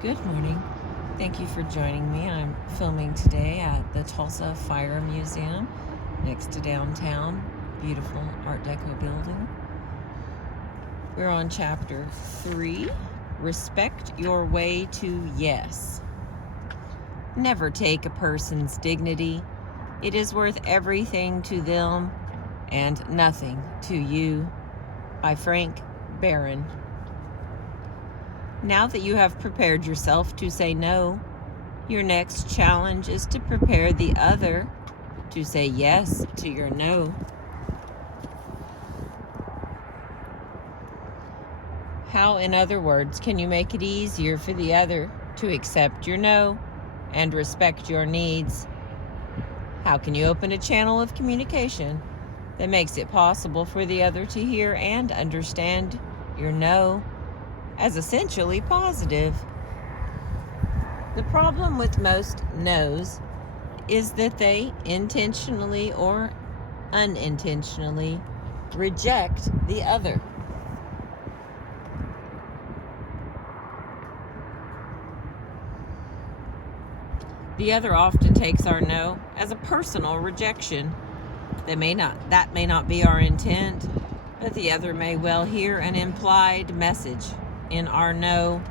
Good morning. Thank you for joining me. I'm filming today at the Tulsa Fire Museum next to downtown. Beautiful Art Deco building. We're on chapter 3, Respect Your Way to Yes. Never take a person's dignity. It is worth everything to them and nothing to you. By Frank Barron. Now that you have prepared yourself to say no, your next challenge is to prepare the other to say yes to your no. How, in other words, can you make it easier for the other to accept your no and respect your needs? How can you open a channel of communication that makes it possible for the other to hear and understand your no as essentially positive? The problem with most no's is that they intentionally or unintentionally reject the other. The other often takes our no as a personal rejection. That may not be our intent, but the other may well hear an implied message in our no.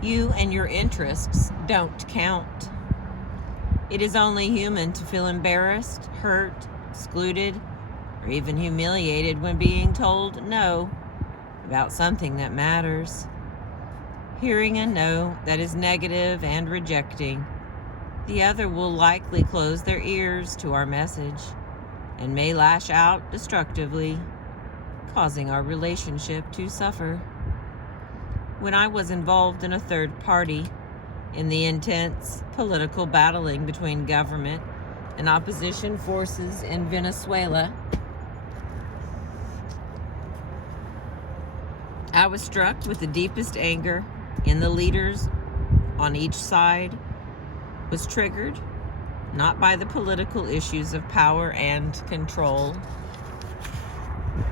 You and your interests don't count. It is only human to feel embarrassed, hurt, excluded, or even humiliated when being told no about something that matters. Hearing a no that is negative and rejecting, the other will likely close their ears to our message and may lash out destructively, causing our relationship to suffer. When I was involved in a third party in the intense political battling between government and opposition forces in Venezuela, I was struck with the deepest anger in the leaders on each side, was triggered not by the political issues of power and control,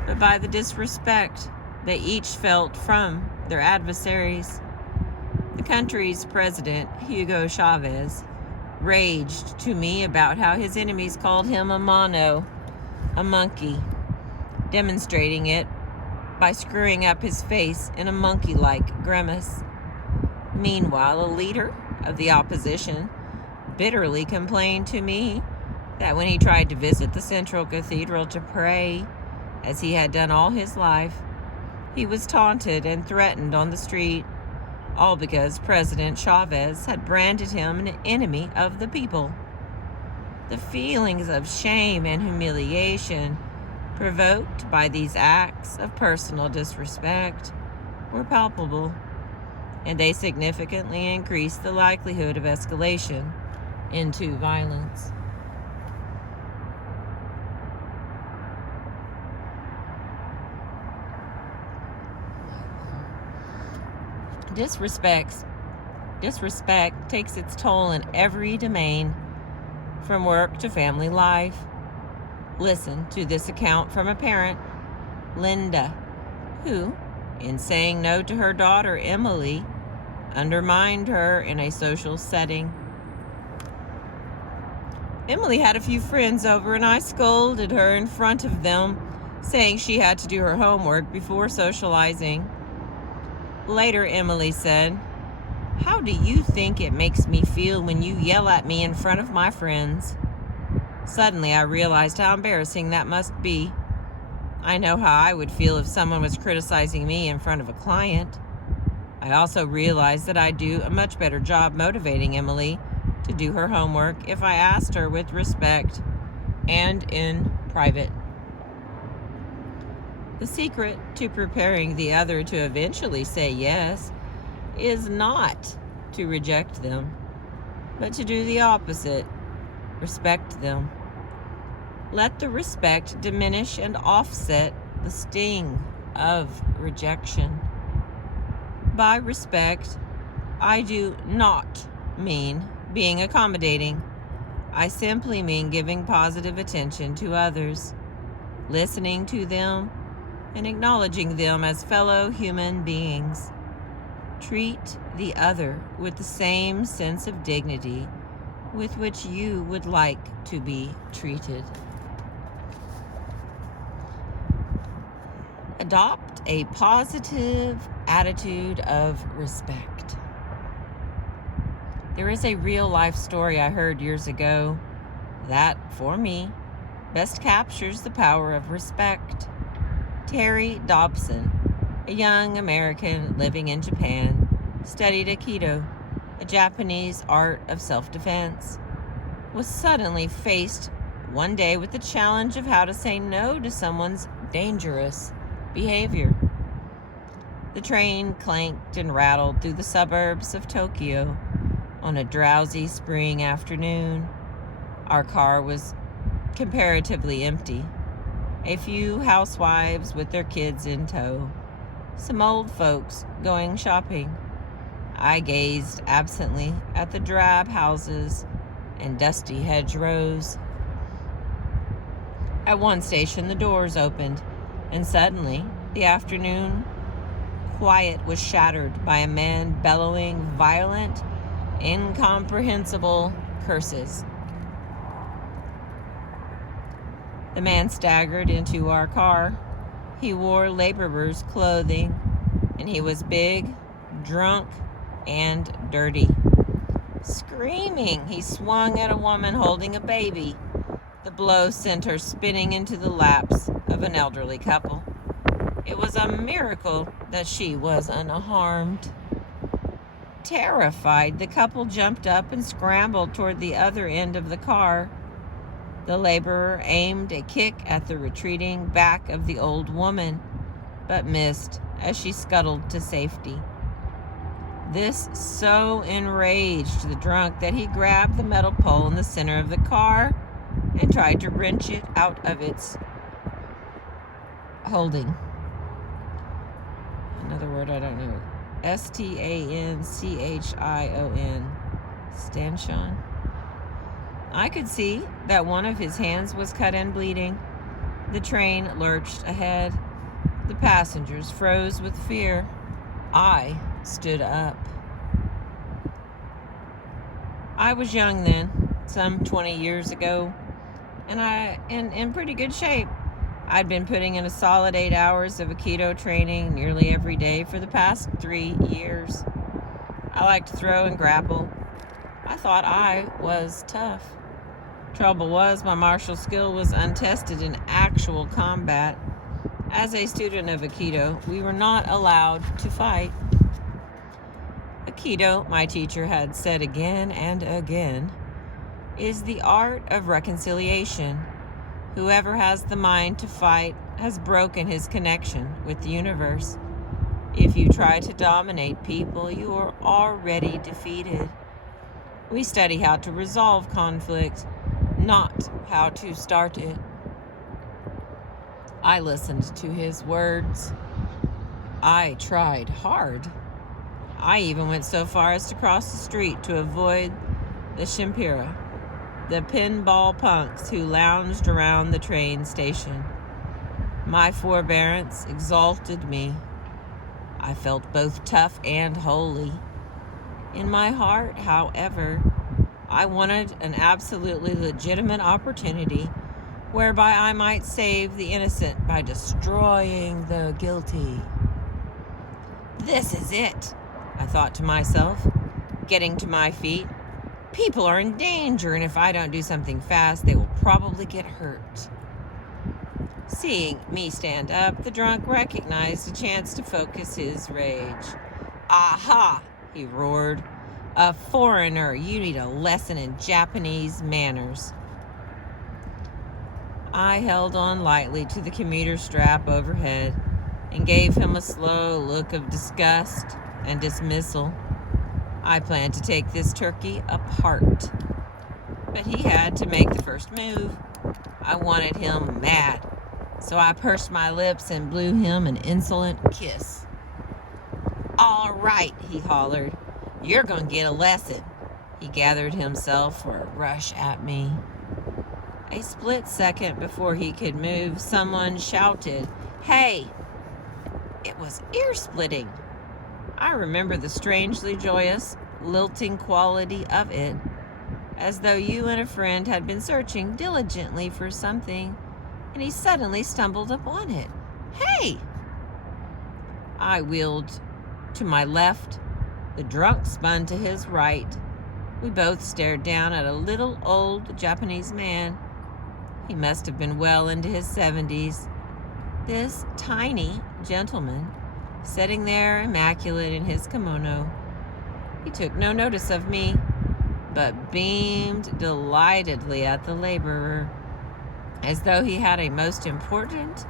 but by the disrespect they each felt from their adversaries. The country's president, Hugo Chavez, raged to me about how his enemies called him a mono, a monkey, demonstrating it by screwing up his face in a monkey-like grimace. Meanwhile, a leader of the opposition bitterly complained to me that when he tried to visit the Central Cathedral to pray, as he had done all his life, he was taunted and threatened on the street, all because President Chavez had branded him an enemy of the people. The feelings of shame and humiliation provoked by these acts of personal disrespect were palpable, and they significantly increased the likelihood of escalation into violence. Disrespect takes its toll in every domain, from work to family life. Listen to this account from a parent, Linda, who, in saying no to her daughter, Emily, undermined her in a social setting. Emily had a few friends over and I scolded her in front of them, saying she had to do her homework before socializing. Later, Emily said, "How do you think it makes me feel when you yell at me in front of my friends?" Suddenly, I realized how embarrassing that must be. I know how I would feel if someone was criticizing me in front of a client. I also realized that I'd do a much better job motivating Emily to do her homework if I asked her with respect and in private. The secret to preparing the other to eventually say yes is not to reject them, but to do the opposite, respect them. Let the respect diminish and offset the sting of rejection. By respect, I do not mean being accommodating. I simply mean giving positive attention to others, listening to them, and acknowledging them as fellow human beings. Treat the other with the same sense of dignity with which you would like to be treated. Adopt a positive attitude of respect. There is a real life story I heard years ago that, for me, best captures the power of respect. Terry Dobson, a young American living in Japan, studied Aikido, a Japanese art of self-defense, was suddenly faced one day with the challenge of how to say no to someone's dangerous behavior. The train clanked and rattled through the suburbs of Tokyo on a drowsy spring afternoon. Our car was comparatively empty. A few housewives with their kids in tow. Some old folks going shopping. I gazed absently at the drab houses and dusty hedgerows. At one station, the doors opened, and suddenly, the afternoon quiet was shattered by a man bellowing violent, incomprehensible curses. The man staggered into our car. He wore laborer's clothing, and he was big, drunk, and dirty. Screaming, he swung at a woman holding a baby. The blow sent her spinning into the laps of an elderly couple. It was a miracle that she was unharmed. Terrified, the couple jumped up and scrambled toward the other end of the car. The laborer aimed a kick at the retreating back of the old woman, but missed as she scuttled to safety. This so enraged the drunk that he grabbed the metal pole in the center of the car and tried to wrench it out of its holding. Another word I don't know. Stanchion. Stanchion. I could see that one of his hands was cut and bleeding. The train lurched ahead. The passengers froze with fear. I stood up. I was young then, some 20 years ago, and in pretty good shape. I'd been putting in a solid 8 hours of Aikido training nearly every day for the past 3 years. I liked to throw and grapple. I thought I was tough. Trouble was, my martial skill was untested in actual combat. As a student of Aikido, we were not allowed to fight. Aikido, my teacher had said again and again, is the art of reconciliation. Whoever has the mind to fight has broken his connection with the universe. If you try to dominate people, you are already defeated. We study how to resolve conflict, not how to start it. I listened to his words. I tried hard. I even went so far as to cross the street to avoid the Shimpira, the pinball punks who lounged around the train station. My forbearance exalted me. I felt both tough and holy. In my heart, however, I wanted an absolutely legitimate opportunity whereby I might save the innocent by destroying the guilty. This is it, I thought to myself, getting to my feet. People are in danger, and if I don't do something fast, they will probably get hurt. Seeing me stand up, the drunk recognized a chance to focus his rage. Aha, he roared. A foreigner, you need a lesson in Japanese manners. I held on lightly to the commuter strap overhead and gave him a slow look of disgust and dismissal. I planned to take this turkey apart, but he had to make the first move. I wanted him mad, so I pursed my lips and blew him an insolent kiss. All right, he hollered. You're going to get a lesson. He gathered himself for a rush at me. A split second before he could move, someone shouted, "Hey!" It was ear-splitting. I remember the strangely joyous, lilting quality of it, as though you and a friend had been searching diligently for something, and he suddenly stumbled upon it. Hey! I wheeled to my left. The drunk spun to his right. We both stared down at a little old Japanese man. He must have been well into his 70s. This tiny gentleman, sitting there immaculate in his kimono. He took no notice of me, but beamed delightedly at the laborer, as though he had a most important,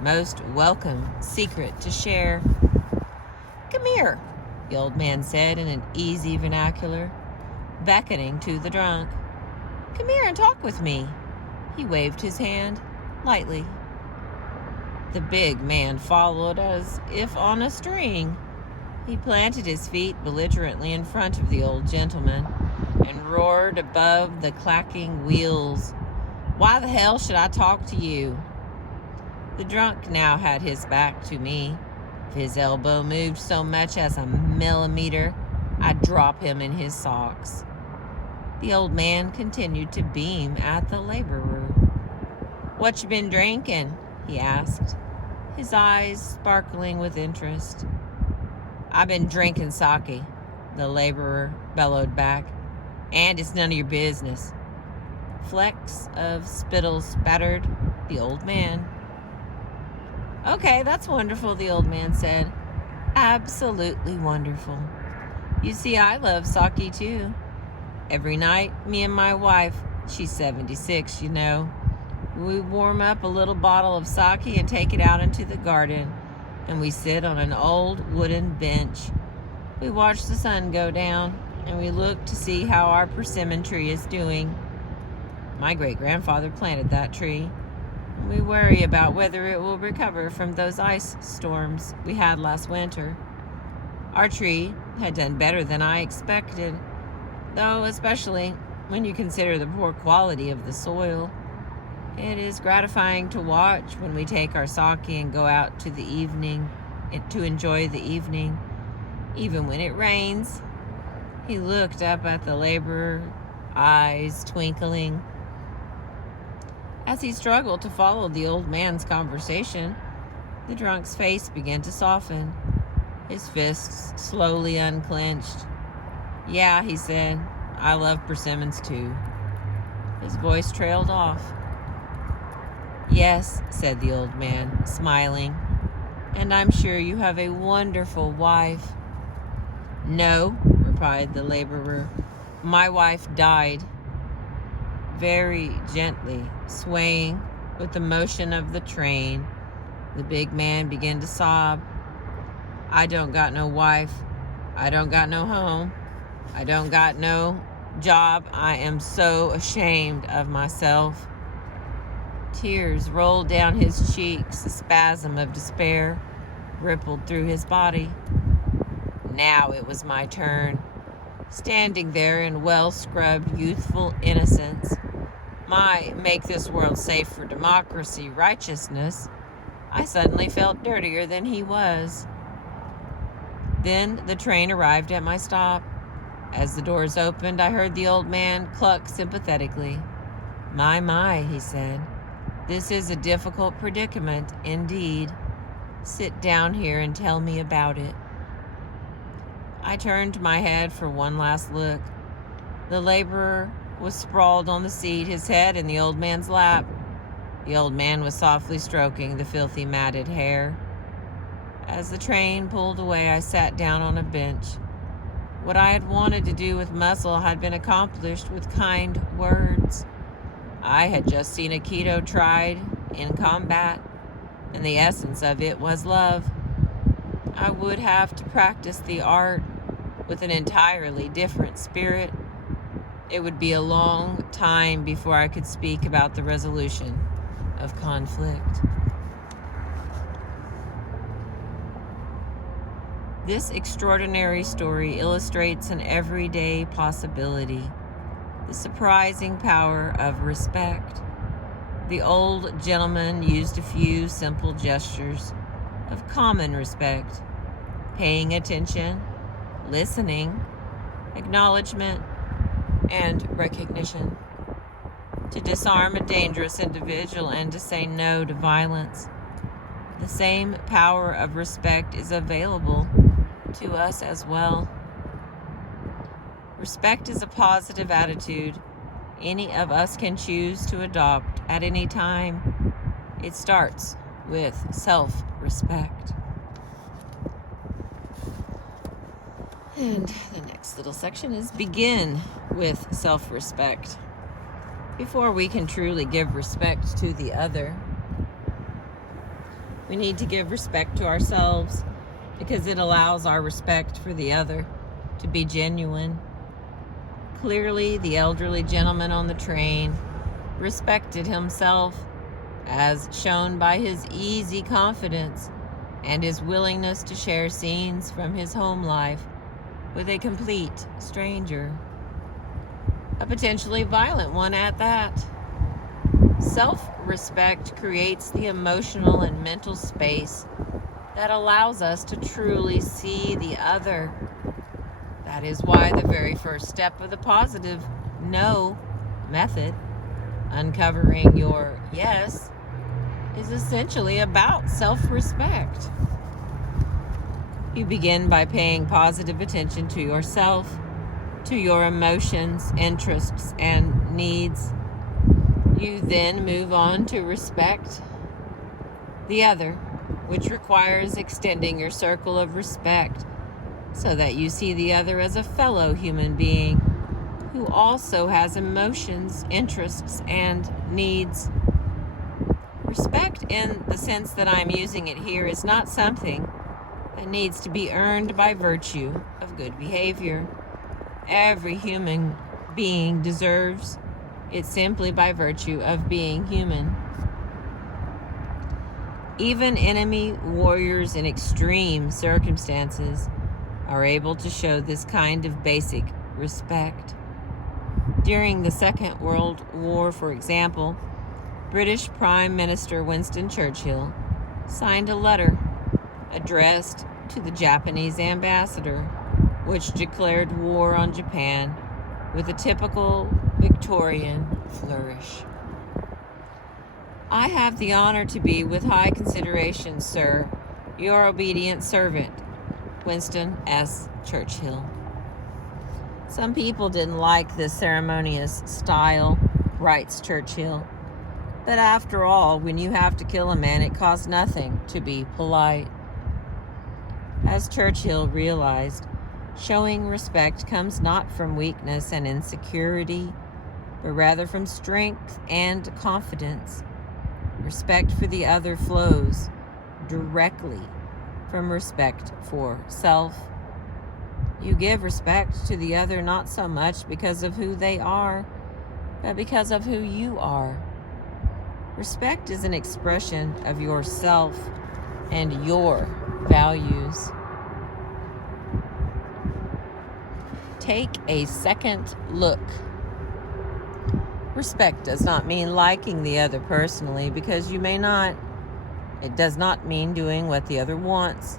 most welcome secret to share. "Come here," the old man said in an easy vernacular, beckoning to the drunk. "Come here and talk with me." He waved his hand lightly. The big man followed as if on a string. He planted his feet belligerently in front of the old gentleman and roared above the clacking wheels. "Why the hell should I talk to you?" The drunk now had his back to me. If his elbow moved so much as a millimeter, I'd drop him in his socks. The old man continued to beam at the laborer. "What you been drinking?" he asked, his eyes sparkling with interest. "I've been drinking sake," the laborer bellowed back, "and it's none of your business." Flecks of spittle spattered the old man. "Okay, that's wonderful," the old man said. "Absolutely wonderful. You see, I love sake too. Every night, me and my wife, she's 76, you know, we warm up a little bottle of sake and take it out into the garden, and we sit on an old wooden bench. We watch the sun go down, and we look to see how our persimmon tree is doing. My great-grandfather planted that tree. We worry about whether it will recover from those ice storms we had last winter. Our tree had done better than I expected, though especially when you consider the poor quality of the soil. It is gratifying to watch when we take our sake and go out to the evening to enjoy the evening, even when it rains." He looked up at the laborer, eyes twinkling. As he struggled to follow the old man's conversation, the drunk's face began to soften. His fists slowly unclenched. "Yeah," he said, "I love persimmons too." His voice trailed off. "Yes," said the old man, smiling, "and I'm sure you have a wonderful wife." "No," replied the laborer, "my wife died." Very gently, swaying with the motion of the train, the big man began to sob. "I don't got no wife. I don't got no home. I don't got no job. I am so ashamed of myself." Tears rolled down his cheeks. A spasm of despair rippled through his body. Now it was my turn. Standing there in well-scrubbed youthful innocence, my make this world safe for democracy righteousness, I suddenly felt dirtier than he was. Then the train arrived at my stop. As the doors opened, I heard the old man cluck sympathetically. My, he said. "This is a difficult predicament indeed. Sit down here and tell me about it." I turned my head for one last look. The laborer was sprawled on the seat, his head in the old man's lap. The old man was softly stroking the filthy matted hair. As the train pulled away, I sat down on a bench. What I had wanted to do with muscle had been accomplished with kind words. I had just seen Aikido tried in combat, and the essence of it was love. I would have to practice the art with an entirely different spirit. It would be a long time before I could speak about the resolution of conflict. This extraordinary story illustrates an everyday possibility, the surprising power of respect. The old gentleman used a few simple gestures of common respect, paying attention, listening, acknowledgement, and recognition. To disarm a dangerous individual and to say no to violence. The same power of respect is available to us as well. Respect is a positive attitude any of us can choose to adopt at any time. It starts with self-respect. And the next little section is begin with self-respect. Before we can truly give respect to the other, we need to give respect to ourselves because it allows our respect for the other to be genuine. Clearly, the elderly gentleman on the train respected himself as shown by his easy confidence and his willingness to share scenes from his home life with a complete stranger. A potentially violent one at that. Self-respect creates the emotional and mental space that allows us to truly see the other. That is why the very first step of the positive no method, uncovering your yes, is essentially about self-respect. You begin by paying positive attention to yourself, to your emotions, interests, and needs. You then move on to respect the other, which requires extending your circle of respect so that you see the other as a fellow human being who also has emotions, interests, and needs. Respect, in the sense that I'm using it here, is not something that needs to be earned by virtue of good behavior. Every human being deserves it simply by virtue of being human. Even enemy warriors in extreme circumstances are able to show this kind of basic respect. During the Second World War, for example, British Prime Minister Winston Churchill signed a letter addressed to the Japanese ambassador, which declared war on Japan with a typical Victorian flourish. I have the honor to be, with high consideration, sir, your obedient servant, Winston S. Churchill. Some people didn't like this ceremonious style, writes Churchill. But after all, when you have to kill a man, it costs nothing to be polite. As Churchill realized, showing respect comes not from weakness and insecurity, but rather from strength and confidence. Respect for the other flows directly from respect for self. You give respect to the other not so much because of who they are, but because of who you are. Respect is an expression of yourself and your values. Take a second look. Respect does not mean liking the other personally, because you may not. It does not mean doing what the other wants,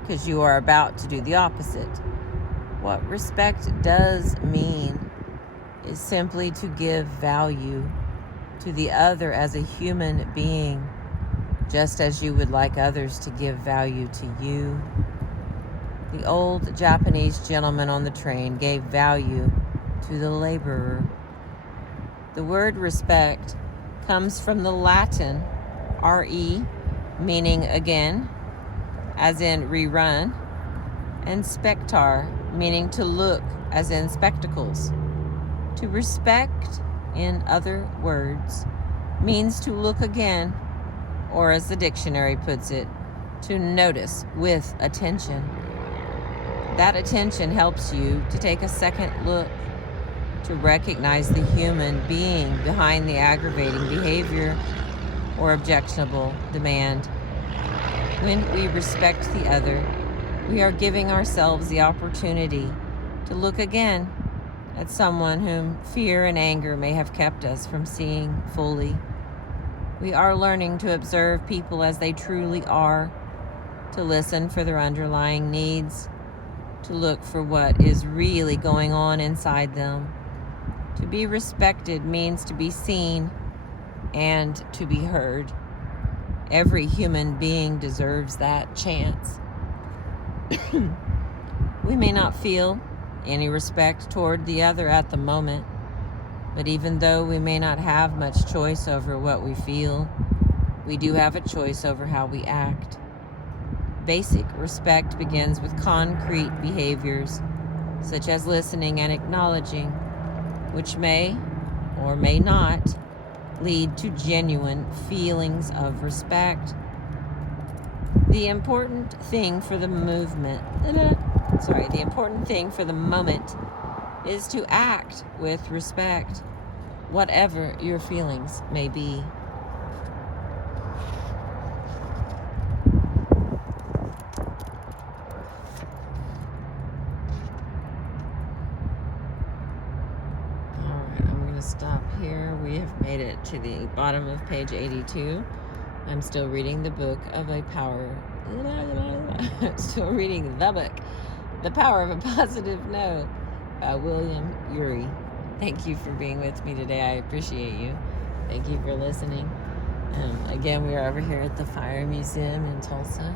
because you are about to do the opposite. What respect does mean is simply to give value to the other as a human being, just as you would like others to give value to you. The old Japanese gentleman on the train gave value to the laborer. The word respect comes from the Latin re, meaning again, as in rerun, and spectar, meaning to look, as in spectacles. To respect, in other words, means to look again, or as the dictionary puts it, to notice with attention. That attention helps you to take a second look, to recognize the human being behind the aggravating behavior or objectionable demand. When we respect the other, we are giving ourselves the opportunity to look again at someone whom fear and anger may have kept us from seeing fully. We are learning to observe people as they truly are, to listen for their underlying needs, to look for what is really going on inside them. To be respected means to be seen and to be heard. Every human being deserves that chance. We may not feel any respect toward the other at the moment, but even though we may not have much choice over what we feel, we do have a choice over how we act. Basic respect begins with concrete behaviors, such as listening and acknowledging, which may or may not lead to genuine feelings of respect. The important thing for the moment is to act with respect, whatever your feelings may be. Stop here. We have made it to the bottom of page 82. I'm still reading the book of a power. Still reading the book, The Power of a Positive No, by William Ury. Thank you for being with me today. I appreciate you. Thank you for listening. Again, we are over here at the Fire Museum in Tulsa.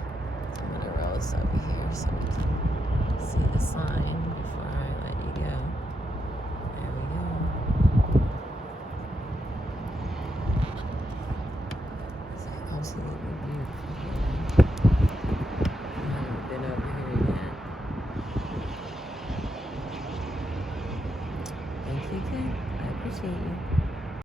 I'm going to roll this over here so we can see the sign before I let you go. There we go. It's absolutely beautiful.